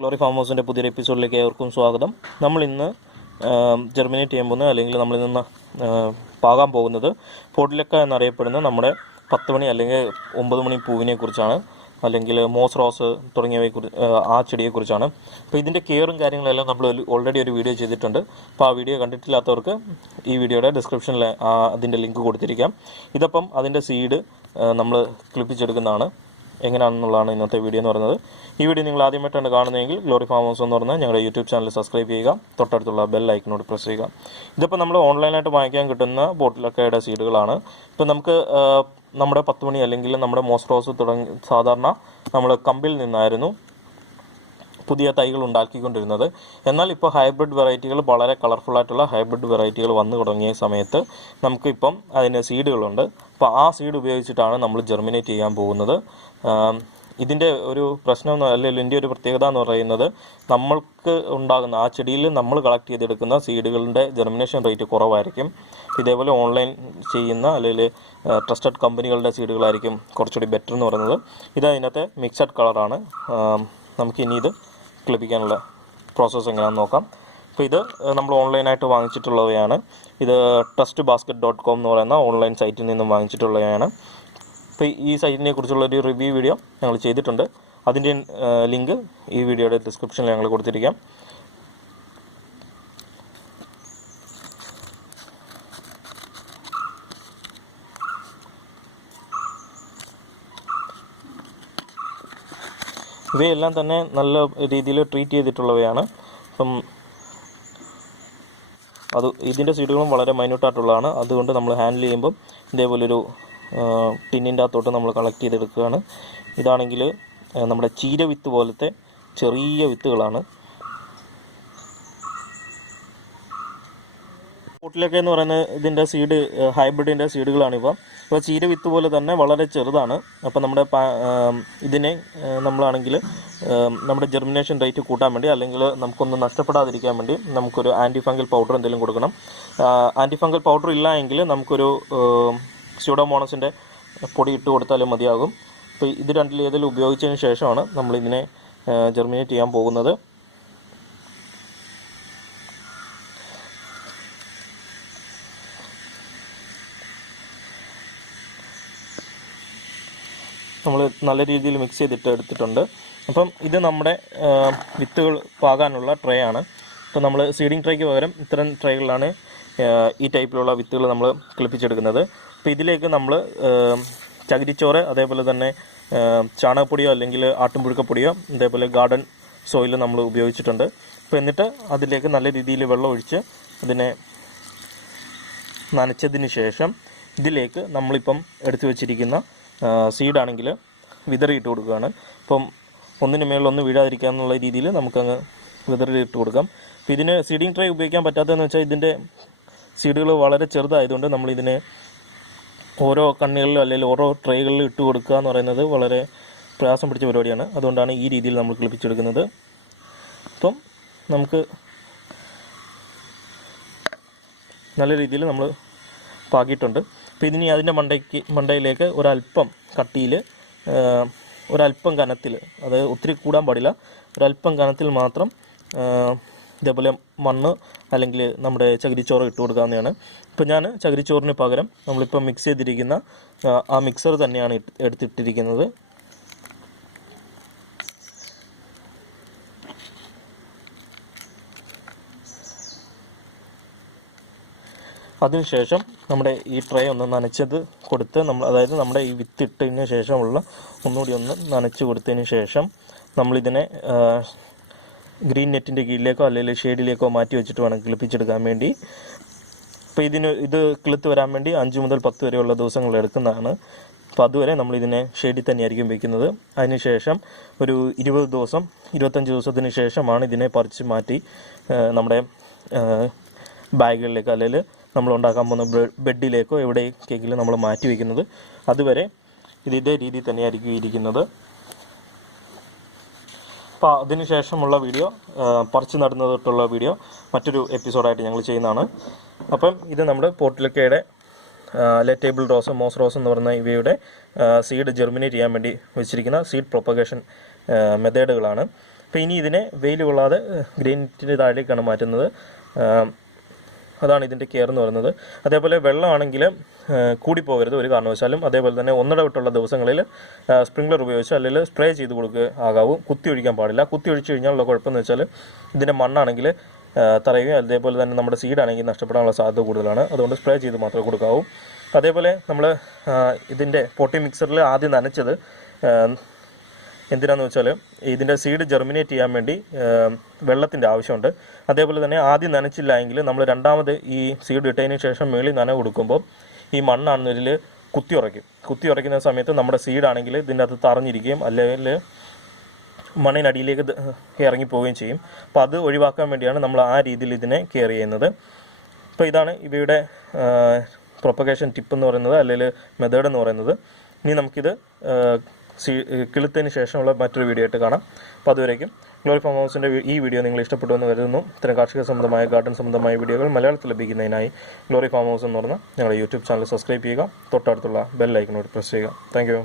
Glory farm ഹൗസിൻ്റെ പുതിയൊരു എപ്പിസോഡിലേക്ക് ഏവർക്കും സ്വാഗതം. നമ്മൾ ഇന്ന് ജെർമിനേറ്റ് ചെയ്യാൻ പോകുന്നത് അല്ലെങ്കിൽ നമ്മളിൽ നിന്ന് പാകാൻ പോകുന്നത് പോട്ടിലക്ക എന്നറിയപ്പെടുന്ന നമ്മുടെ 10 മണി അല്ലെങ്കിൽ 9 മണി പൂവിനെ കുറിച്ചാണ്, അല്ലെങ്കിൽ മോസ് റോസ് തുടങ്ങിയവയെക്കുറിച്ച്, ആ ചെടിയെക്കുറിച്ചാണ്. അപ്പോൾ ഇതിൻ്റെ കെയറും കാര്യങ്ങളെല്ലാം നമ്മൾ ഓൾറെഡി ഒരു വീഡിയോ ചെയ്തിട്ടുണ്ട്. അപ്പോൾ ആ വീഡിയോ കണ്ടിട്ടില്ലാത്തവർക്ക് ഈ വീഡിയോയുടെ ഡിസ്ക്രിപ്ഷനിൽ അതിൻ്റെ ലിങ്ക് കൊടുത്തിരിക്കാം. ഇതപ്പം അതിൻ്റെ സീഡ് നമ്മൾ ക്ലിപ്പിച്ചെടുക്കുന്നതാണ്. എങ്ങനെയാണെന്നുള്ളതാണ് ഇന്നത്തെ വീഡിയോ എന്ന് പറയുന്നത്. ഈ വീഡിയോ നിങ്ങൾ ആദ്യമായിട്ടാണ് കാണുന്നതെങ്കിൽ ഗ്ലോറി ഫാം ഹൗസ് എന്ന് പറഞ്ഞാൽ ഞങ്ങളുടെ യൂട്യൂബ് ചാനൽ സബ്സ്ക്രൈബ് ചെയ്യുക, തൊട്ടടുത്തുള്ള ബെൽ ഐക്കനോട് പ്രസ് ചെയ്യുക. ഇതിപ്പോൾ നമ്മൾ ഓൺലൈനായിട്ട് വാങ്ങിക്കാൻ കിട്ടുന്ന ബോട്ടിലൊക്കെയുടെ സീഡുകളാണ്. ഇപ്പോൾ നമുക്ക് നമ്മുടെ 10 മണി അല്ലെങ്കിൽ നമ്മുടെ മോസ് റോസ് തുടങ്ങി സാധാരണ നമ്മൾ കമ്പിൽ നിന്നായിരുന്നു പുതിയ തൈകൾ ഉണ്ടാക്കിക്കൊണ്ടിരുന്നത്. എന്നാൽ ഇപ്പോൾ ഹൈബ്രിഡ് വെറൈറ്റികൾ, വളരെ കളർഫുള്ളായിട്ടുള്ള ഹൈബ്രിഡ് വെറൈറ്റികൾ വന്നു തുടങ്ങിയ സമയത്ത് നമുക്കിപ്പം അതിന് സീഡുകളുണ്ട്. അപ്പോൾ ആ സീഡ് ഉപയോഗിച്ചിട്ടാണ് നമ്മൾ ജെർമിനേറ്റ് ചെയ്യാൻ പോകുന്നത്. ഇതിൻ്റെ ഒരു പ്രശ്നം അല്ലെങ്കിൽ ഇതിൻ്റെ ഒരു പ്രത്യേകത എന്ന് പറയുന്നത്, നമ്മൾക്ക് ഉണ്ടാകുന്ന ആ ചെടിയിൽ നമ്മൾ കളക്ട് ചെയ്തെടുക്കുന്ന സീഡുകളുടെ ജെർമിനേഷൻ റേറ്റ് കുറവായിരിക്കും. ഇതേപോലെ ഓൺലൈൻ ചെയ്യുന്ന അല്ലെങ്കിൽ ട്രസ്റ്റഡ് കമ്പനികളുടെ സീഡുകളായിരിക്കും കുറച്ചുകൂടി ബെറ്റർ എന്ന് പറയുന്നത്. ഇത് അതിനകത്തെ മിക്സഡ് കളറാണ്. നമുക്കിനി ഇത് ക്ലിപ്പിക്കാനുള്ള പ്രോസസ്സ് എങ്ങനെയാണെന്ന് നോക്കാം. അപ്പോൾ ഇത് നമ്മൾ ഓൺലൈനായിട്ട് വാങ്ങിച്ചിട്ടുള്ളവയാണ്. ഇത് trustbasket.com എന്ന് പറയുന്ന ഓൺലൈൻ സൈറ്റിൽ നിന്നും വാങ്ങിച്ചിട്ടുള്ളവയാണ്. അപ്പോൾ ഈ സൈറ്റിനെ കുറിച്ചുള്ളൊരു റിവ്യൂ വീഡിയോ ഞങ്ങൾ ചെയ്തിട്ടുണ്ട്. അതിൻ്റെ ലിങ്ക് ഈ വീഡിയോയുടെ ഡിസ്ക്രിപ്ഷനിൽ ഞങ്ങൾ കൊടുത്തിരിക്കാം. ഇവയെല്ലാം തന്നെ നല്ല രീതിയിൽ ട്രീറ്റ് ചെയ്തിട്ടുള്ളവയാണ്. അപ്പം ഇതിൻ്റെ സീഡുകളും വളരെ മൈന്യൂട്ടായിട്ടുള്ളതാണ്. അതുകൊണ്ട് നമ്മൾ ഹാൻഡിൽ ചെയ്യുമ്പം ഇതേപോലൊരു ടിന്നിൻ്റെ അകത്തോട്ട് നമ്മൾ കളക്ട് ചെയ്തെടുക്കുകയാണ്. ഇതാണെങ്കിൽ നമ്മുടെ ചീര വിത്ത് പോലത്തെ ചെറിയ വിത്തുകളാണ്. പോട്ടിലൊക്കെ എന്ന് പറയുന്നത് ഇതിൻ്റെ സീഡ് ഹൈബ്രിഡിൻ്റെ സീഡുകളാണിവ. ഇപ്പോൾ ചീര വിത്ത് പോലെ തന്നെ വളരെ ചെറുതാണ്. അപ്പോൾ നമ്മുടെ ഇതിനെ നമ്മളാണെങ്കിൽ നമ്മുടെ ജെർമിനേഷൻ റേറ്റ് കൂട്ടാൻ വേണ്ടി, അല്ലെങ്കിൽ നമുക്കൊന്നും നഷ്ടപ്പെടാതിരിക്കാൻ വേണ്ടി നമുക്കൊരു ആൻറ്റി ഫംഗൽ പൗഡർ എന്തെങ്കിലും കൊടുക്കണം. ആൻറ്റി ഫംഗൽ പൗഡർ ഇല്ല എങ്കിൽ നമുക്കൊരു സ്യൂഡോമോണസിൻ്റെ പൊടി ഇട്ട് കൊടുത്താലും മതിയാകും. അപ്പോൾ ഇത് രണ്ടിൽ ഏതെങ്കിലും ഉപയോഗിച്ചതിന് ശേഷമാണ് നമ്മളിതിനെ ജെർമിനേറ്റ് ചെയ്യാൻ പോകുന്നത്. നമ്മൾ നല്ല രീതിയിൽ മിക്സ് ചെയ്തിട്ട് എടുത്തിട്ടുണ്ട്. അപ്പം ഇത് നമ്മുടെ വിത്തുകൾ പാകാനുള്ള ട്രേ ആണ്. അപ്പോൾ നമ്മൾ സീഡിങ് ട്രേക്ക് പകരം ഇത്തരം ട്രേകളിലാണ് ഈ ടൈപ്പിലുള്ള വിത്തുകൾ നമ്മൾ കിളിപ്പിച്ചെടുക്കുന്നത്. അപ്പോൾ ഇതിലേക്ക് നമ്മൾ ചകിരിച്ചോറ്, അതേപോലെ തന്നെ ചാണകപ്പൊടിയോ അല്ലെങ്കിൽ ആട്ടുംപുഴുക്കപ്പൊടിയോ, അതേപോലെ ഗാർഡൻ സോയിൽ നമ്മൾ ഉപയോഗിച്ചിട്ടുണ്ട്. അപ്പോൾ എന്നിട്ട് അതിലേക്ക് നല്ല രീതിയിൽ വെള്ളം ഒഴിച്ച് അതിനെ നനച്ചതിന് ശേഷം ഇതിലേക്ക് നമ്മളിപ്പം എടുത്തു വച്ചിരിക്കുന്ന സീഡാണെങ്കിൽ വിതറിയിട്ട് കൊടുക്കുകയാണ്. അപ്പം ഒന്നിന് മേളിലൊന്നും വീഴാതിരിക്കാന്നുള്ള രീതിയിൽ നമുക്കങ്ങ് വിതറിയിട്ട് കൊടുക്കാം. അപ്പോൾ ഇതിന് സീഡിങ് ട്രേ ഉപയോഗിക്കാൻ പറ്റാത്തതെന്ന് വെച്ചാൽ ഇതിൻ്റെ സീഡുകൾ വളരെ ചെറുതായതുകൊണ്ട് നമ്മളിതിനെ ഓരോ കണ്ണികളിലും അല്ലെങ്കിൽ ഓരോ ട്രേകളിലും ഇട്ട് കൊടുക്കുക എന്ന് പറയുന്നത് വളരെ പ്രയാസം പിടിച്ച പരിപാടിയാണ്. അതുകൊണ്ടാണ് ഈ രീതിയിൽ നമ്മൾ കിളിപ്പിച്ചെടുക്കുന്നത്. അപ്പം നമുക്ക് നല്ല രീതിയിൽ നമ്മൾ പാകിയിട്ടുണ്ട്. അപ്പോൾ ഇതിനി അതിൻ്റെ മണ്ടയിലേക്ക് ഒരല്പം കട്ടിയിൽ, ഒരല്പം കനത്തിൽ, അത് ഒത്തിരി കൂടാൻ പാടില്ല, ഒരല്പം കനത്തിൽ മാത്രം ഇതേപോലെ മണ്ണ് അല്ലെങ്കിൽ നമ്മുടെ ചകിരിച്ചോറ് ഇട്ട് കൊടുക്കാവുന്നതാണ്. ഇപ്പോൾ ഞാൻ ചകിരിച്ചോറിന് പകരം നമ്മളിപ്പോൾ മിക്സ് ചെയ്തിരിക്കുന്ന ആ മിക്സർ തന്നെയാണ് എടുത്തിട്ടിരിക്കുന്നത്. അതിനുശേഷം നമ്മുടെ ഈ ട്രേ ഒന്ന് നനച്ചത് കൊടുത്ത് അതായത് നമ്മുടെ ഈ വിത്തിട്ടതിന് ശേഷമുള്ള ഒന്നുകൂടി ഒന്ന് നനച്ച് കൊടുത്തതിന് ശേഷം നമ്മളിതിനെ ഗ്രീൻ നെറ്റിൻ്റെ കീഴിലേക്കോ അല്ലെങ്കിൽ ഷെയ്ഡിലേക്കോ മാറ്റി വെച്ചിട്ട് വേണം കിളിപ്പിച്ചെടുക്കാൻ വേണ്ടി. അപ്പോൾ ഇത് കിളുത്ത് വരാൻ വേണ്ടി 5 മുതൽ 10 വരെയുള്ള ദിവസങ്ങൾ എടുക്കുന്നതാണ്. അപ്പോൾ അതുവരെ നമ്മളിതിനെ ഷെയ്ഡിൽ തന്നെയായിരിക്കും വയ്ക്കുന്നത്. അതിനുശേഷം ഒരു 25 ദിവസത്തിന് ശേഷമാണ് ഇതിനെ പറിച്ച് മാറ്റി നമ്മുടെ ബാഗുകളിലേക്കോ അല്ലെങ്കിൽ നമ്മൾ ഉണ്ടാക്കാൻ പോകുന്ന ബെഡിലേക്കോ എവിടേക്കെങ്കിലും നമ്മൾ മാറ്റി വയ്ക്കുന്നത്. അതുവരെ ഇതേ രീതിയിൽ തന്നെയായിരിക്കും ഇരിക്കുന്നത്. അപ്പോൾ അതിനുശേഷമുള്ള വീഡിയോ, പറിച്ച് നടുന്നതൊട്ടുള്ള വീഡിയോ മറ്റൊരു എപ്പിസോഡായിട്ട് ഞങ്ങൾ ചെയ്യുന്നതാണ്. അപ്പം ഇത് നമ്മുടെ പോട്ടിലക്കയുടെ ടേബിൾ റോസ്, മോസ് റോസ് എന്ന് പറയുന്ന ഇവയുടെ സീഡ് ജെർമിനേറ്റ് ചെയ്യാൻ വേണ്ടി വെച്ചിരിക്കുന്ന സീഡ് പ്രൊപ്പഗേഷൻ മെത്തേഡുകളാണ്. അപ്പോൾ ഇനി ഇതിനെ വെയിൽ കൊള്ളാതെ ഗ്രീൻ നെറ്റിൻ്റെ താഴേക്കാണ് മാറ്റുന്നത്. അതാണ് ഇതിൻ്റെ കെയർ എന്ന് പറയുന്നത്. അതേപോലെ വെള്ളമാണെങ്കിൽ കൂടിപ്പോകരുത് ഒരു കാരണവശാലും. അതേപോലെ തന്നെ ഒന്നിടവിട്ടുള്ള ദിവസങ്ങളിൽ സ്പ്രിംഗ്ലർ ഉപയോഗിച്ച് അല്ലെങ്കിൽ സ്പ്രേ ചെയ്ത് കൊടുക്കുക ആകാവൂ. കുത്തി ഒഴിക്കാൻ പാടില്ല. കുത്തി ഒഴിച്ച് കഴിഞ്ഞാലുള്ള കുഴപ്പമെന്ന് വെച്ചാൽ ഇതിൻ്റെ മണ്ണാണെങ്കിൽ തറയുകയും അതേപോലെ തന്നെ നമ്മുടെ സീഡാണെങ്കിൽ നഷ്ടപ്പെടാനുള്ള സാധ്യത കൂടുതലാണ്. അതുകൊണ്ട് സ്പ്രേ ചെയ്ത് മാത്രമേ കൊടുക്കാവൂ. അതേപോലെ നമ്മൾ ഇതിൻ്റെ പോട്ടി മിക്സറിൽ ആദ്യം നനച്ചത് എന്തിനാണെന്ന് വെച്ചാൽ ഇതിൻ്റെ സീഡ് ജെർമിനേറ്റ് ചെയ്യാൻ വേണ്ടി വെള്ളത്തിൻ്റെ ആവശ്യമുണ്ട്. അതേപോലെ തന്നെ ആദ്യം നനച്ചില്ല എങ്കിൽ നമ്മൾ രണ്ടാമത് ഈ സീഡ് ഇട്ടതിന് ശേഷം മേളിൽ നന കൊടുക്കുമ്പോൾ ഈ മണ്ണാണ് ഇതിൽ കുത്തി ഉറയ്ക്കുന്ന സമയത്ത് നമ്മുടെ സീഡാണെങ്കിൽ ഇതിൻ്റെ അകത്ത് തറഞ്ഞിരിക്കുകയും അല്ലെങ്കിൽ മണ്ണിനടിയിലേക്ക് ഇറങ്ങിപ്പോവുകയും ചെയ്യും. അപ്പോൾ അത് ഒഴിവാക്കാൻ വേണ്ടിയാണ് നമ്മൾ ആ രീതിയിൽ ഇതിനെ കെയർ ചെയ്യുന്നത്. അപ്പോൾ ഇതാണ് ഇവയുടെ പ്രൊപ്പഗേഷൻ ടിപ്പ് എന്ന് പറയുന്നത്, അല്ലെങ്കിൽ മെത്തേഡ് എന്ന് പറയുന്നത്. ഇനി നമുക്കിത് കിളുത്തതിന് ശേഷമുള്ള മറ്റൊരു വീഡിയോ ആയിട്ട് കാണാം. അപ്പോൾ അതുവരേക്കും ഗ്ലോറി ഫാം ഹൗസിൻ്റെ ഈ വീഡിയോ നിങ്ങൾ ഇഷ്ടപ്പെട്ടു എന്ന് കരുതുന്നു. ഇത്തരം കാർഷിക സംബന്ധമായ ഗാർഡൻ സംബന്ധമായ വീഡിയോകൾ മലയാളത്തിൽ ലഭിക്കുന്നതിനായി ഗ്ലോറി ഫാം ഹൗസ് എന്ന് പറഞ്ഞാൽ ഞങ്ങളുടെ യൂട്യൂബ് ചാനൽ സബ്സ്ക്രൈബ് ചെയ്യുക. തൊട്ടടുത്തുള്ള ബെൽ ഐക്കണോട് പ്രസ് ചെയ്യുക. Thank you.